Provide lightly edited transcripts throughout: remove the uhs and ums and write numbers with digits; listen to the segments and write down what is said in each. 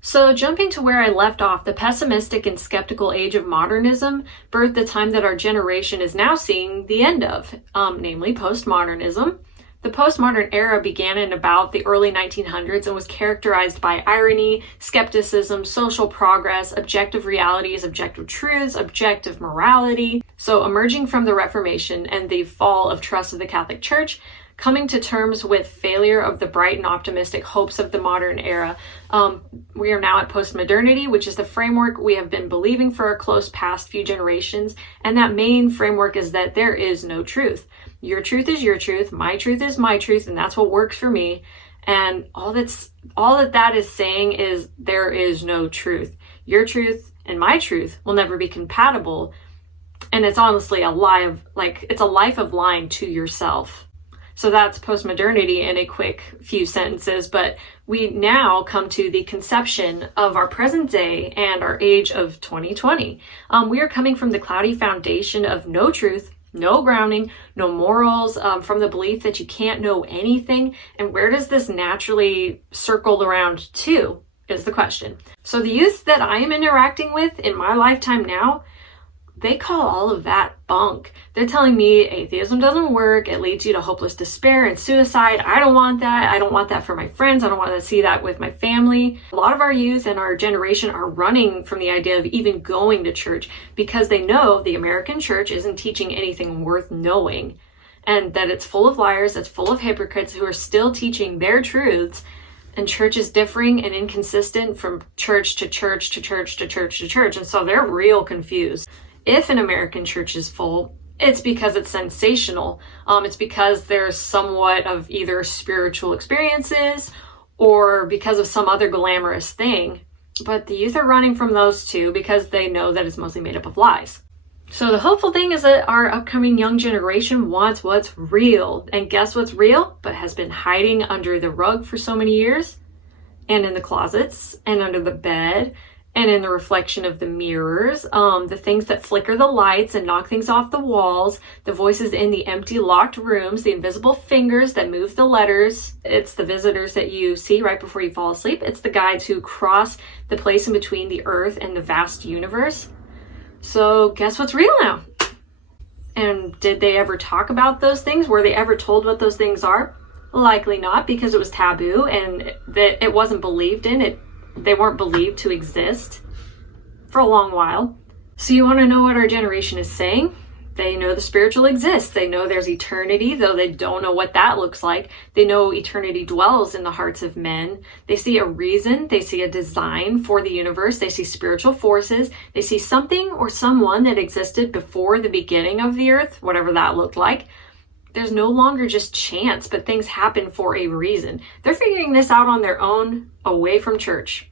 So jumping to where I left off, the pessimistic and skeptical age of modernism birthed the time that our generation is now seeing the end of, namely postmodernism. The postmodern era began in about the early 1900s and was characterized by irony, skepticism, social progress, objective realities, objective truths, objective morality. So emerging from the Reformation and the fall of trust of the Catholic Church, coming to terms with failure of the bright and optimistic hopes of the modern era, we are now at postmodernity, which is the framework we have been believing for a close past few generations. And that main framework is that there is no truth. Your truth is your truth, my truth is my truth, and that's what works for me. And all that is saying is there is no truth. Your truth and my truth will never be compatible. And it's honestly it's a life of lying to yourself. So that's postmodernity in a quick few sentences, but we now come to the conception of our present day and our age of 2020. We are coming from the cloudy foundation of no truth, no grounding, no morals, from the belief that you can't know anything. And where does this naturally circle around to is the question. So the youth that I am interacting with in my lifetime now, they call all of that bunk. They're telling me atheism doesn't work. It leads you to hopeless despair and suicide. I don't want that. I don't want that for my friends. I don't want to see that with my family. A lot of our youth and our generation are running from the idea of even going to church because they know the American church isn't teaching anything worth knowing, and that it's full of liars, it's full of hypocrites who are still teaching their truths. And church is differing and inconsistent from church to church to church to church to church. And so they're real confused. If an American church is full, it's because it's sensational. It's because there's somewhat of either spiritual experiences or because of some other glamorous thing. But the youth are running from those two because they know that it's mostly made up of lies. So the hopeful thing is that our upcoming young generation wants what's real. And guess what's real, but has been hiding under the rug for so many years? And in the closets, and under the bed, and in the reflection of the mirrors, the things that flicker the lights and knock things off the walls, the voices in the empty locked rooms, the invisible fingers that move the letters. It's the visitors that you see right before you fall asleep. It's the guides who cross the place in between the earth and the vast universe. So guess what's real now? And did they ever talk about those things? Were they ever told what those things are? Likely not, because it was taboo and that it wasn't believed in. They weren't believed to exist for a long while. So you want to know what our generation is saying? They know the spiritual exists. They know there's eternity, though they don't know what that looks like. They know eternity dwells in the hearts of men. They see a reason. They see a design for the universe. They see spiritual forces. They see something or someone that existed before the beginning of the earth, whatever that looked like. There's no longer just chance, but things happen for a reason. They're figuring this out on their own, away from church.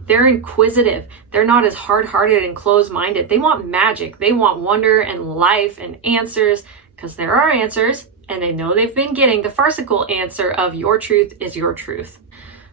They're inquisitive. They're not as hard-hearted and closed-minded. They want magic. They want wonder and life and answers, because there are answers, and they know they've been getting the farcical answer of your truth is your truth.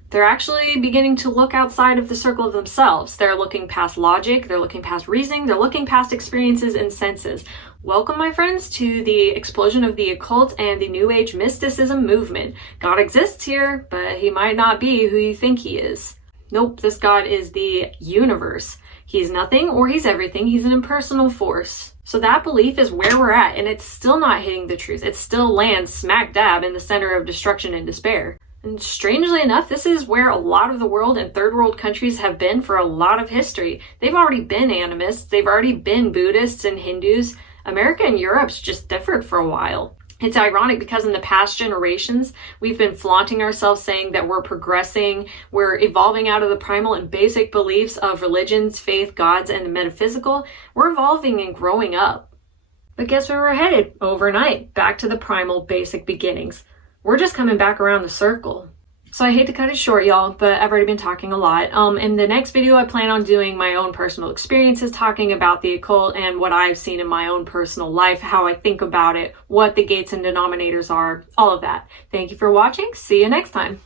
They're actually beginning to look outside of the circle of themselves. They're looking past logic. They're looking past reasoning. They're looking past experiences and senses. Welcome, my friends, to the explosion of the occult and the New Age mysticism movement. God exists here, but he might not be who you think he is. Nope, this God is the universe. He's nothing or he's everything. He's an impersonal force. So that belief is where we're at, and it's still not hitting the truth. It still lands smack dab in the center of destruction and despair. And strangely enough, this is where a lot of the world and third world countries have been for a lot of history. They've already been animists. They've already been Buddhists and Hindus. America and Europe's just differed for a while. It's ironic because in the past generations, we've been flaunting ourselves saying that we're progressing, we're evolving out of the primal and basic beliefs of religions, faith, gods, and the metaphysical. We're evolving and growing up. But guess where we're headed? Overnight, back to the primal basic beginnings. We're just coming back around the circle. So I hate to cut it short, y'all, but I've already been talking a lot. In the next video, I plan on doing my own personal experiences, talking about the occult and what I've seen in my own personal life, how I think about it, what the gates and denominators are, all of that. Thank you for watching. See you next time.